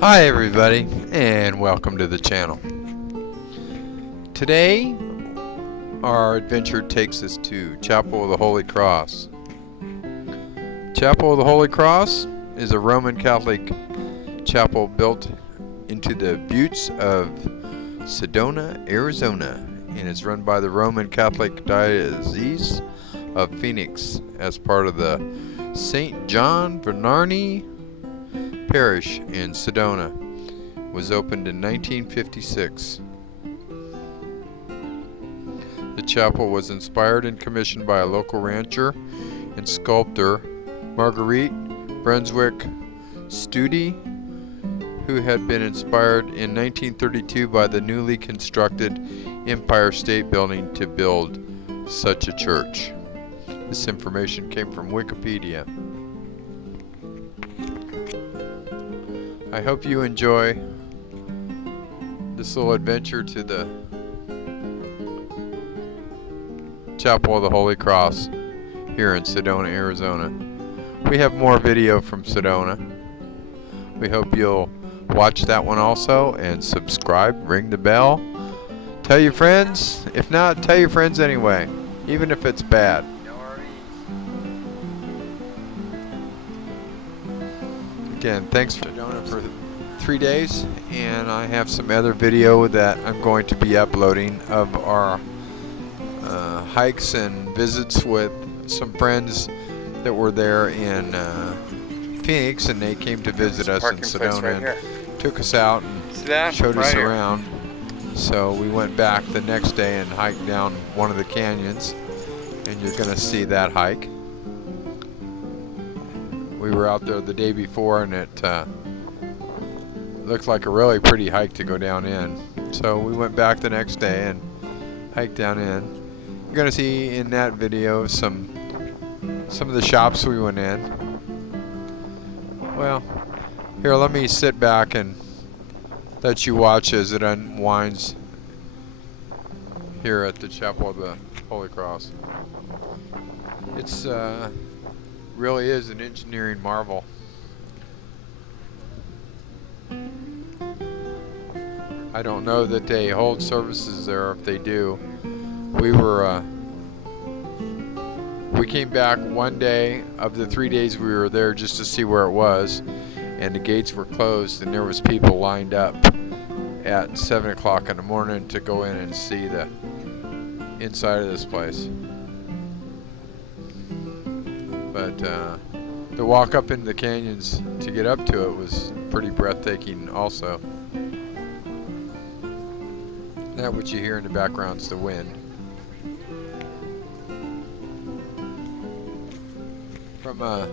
Hi everybody, and welcome to the channel. Today our adventure takes us to Chapel of the Holy Cross. Chapel of the Holy Cross is a Roman Catholic chapel built into the buttes of Sedona, Arizona, and is run by the Roman Catholic Diocese of Phoenix as part of the St. John Vianney Parish in Sedona. Was opened in 1956. The chapel was inspired and commissioned by a local rancher and sculptor, Marguerite Brunswick Studi, who had been inspired in 1932 by the newly constructed Empire State Building to build such a church. This information came from Wikipedia. I hope you enjoy this little adventure to the Chapel of the Holy Cross here in Sedona, Arizona. We have more video from Sedona. We hope you'll watch that one also and subscribe, ring the bell. Tell your friends. If not, tell your friends anyway, even if it's bad. Again, thanks for Sedona for 3 days, and I have some other video that I'm going to be uploading of our hikes and visits with some friends that were there in Phoenix, and they came to visit us in Sedona and took us out and showed us around. So we went back the next day and hiked down one of the canyons, and you're going to see that hike. We were out there the day before, and it looked like a really pretty hike to go down in. So we went back the next day and hiked down in. You're going to see in that video some of the shops we went in. Well, here, let me sit back and let you watch as it unwinds here at the Chapel of the Holy Cross. It's really is an engineering marvel. I don't know that they hold services there. If they do, we came back one day of the 3 days we were there just to see where it was, and the gates were closed, and there was people lined up at 7 o'clock in the morning to go in and see the inside of this place. But the walk up into the canyons to get up to it was pretty breathtaking also. That what you hear in the background is the wind. From a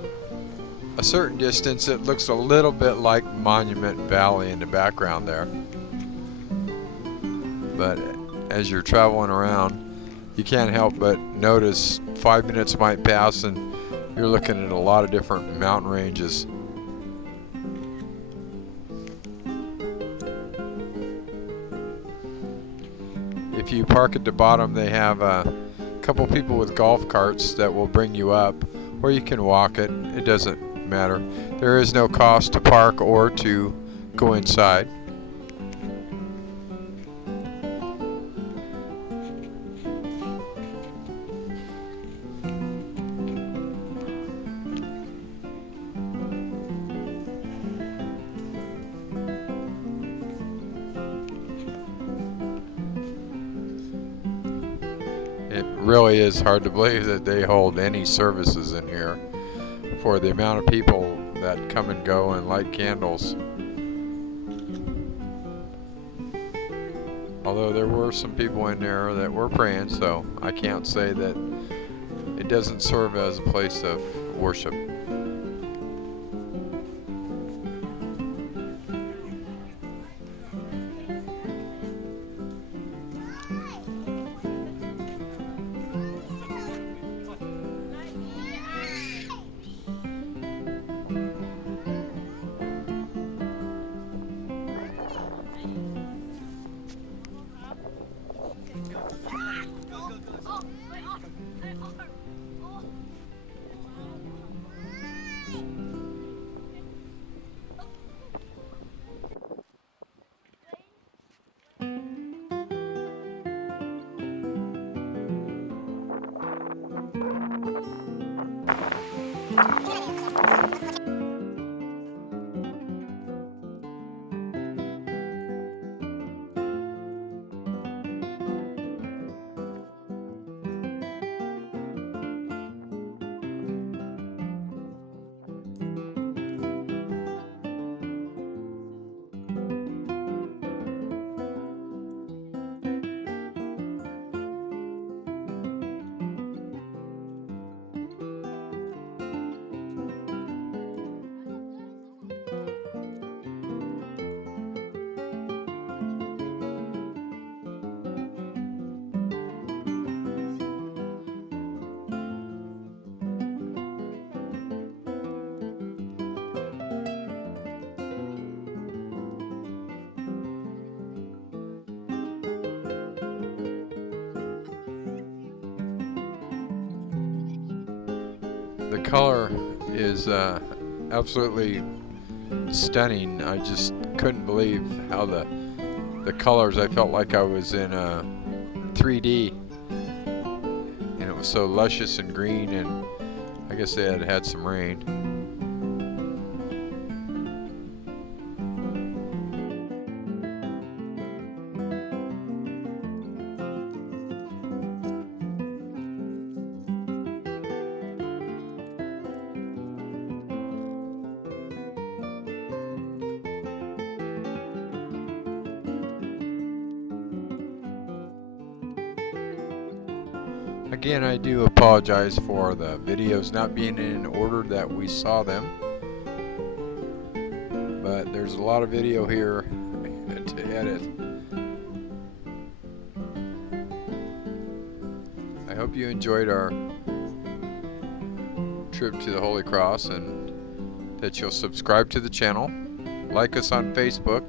certain distance, it looks a little bit like Monument Valley in the background there. But as you're traveling around, you can't help but notice 5 minutes might pass and you're looking at a lot of different mountain ranges. If you park at the bottom, they have a couple people with golf carts that will bring you up, or you can walk it. It doesn't matter. There is no cost to park or to go inside. It really is hard to believe that they hold any services in here for the amount of people that come and go and light candles. Although there were some people in there that were praying, so I can't say that it doesn't serve as a place of worship. The color is absolutely stunning. I just couldn't believe how the colors, I felt like I was in 3D, and it was so luscious and green, and I guess they had had some rain. Again, I do apologize for the videos not being in order that we saw them, but there's a lot of video here to edit. I hope you enjoyed our trip to the Holy Cross, and that you'll subscribe to the channel, like us on Facebook,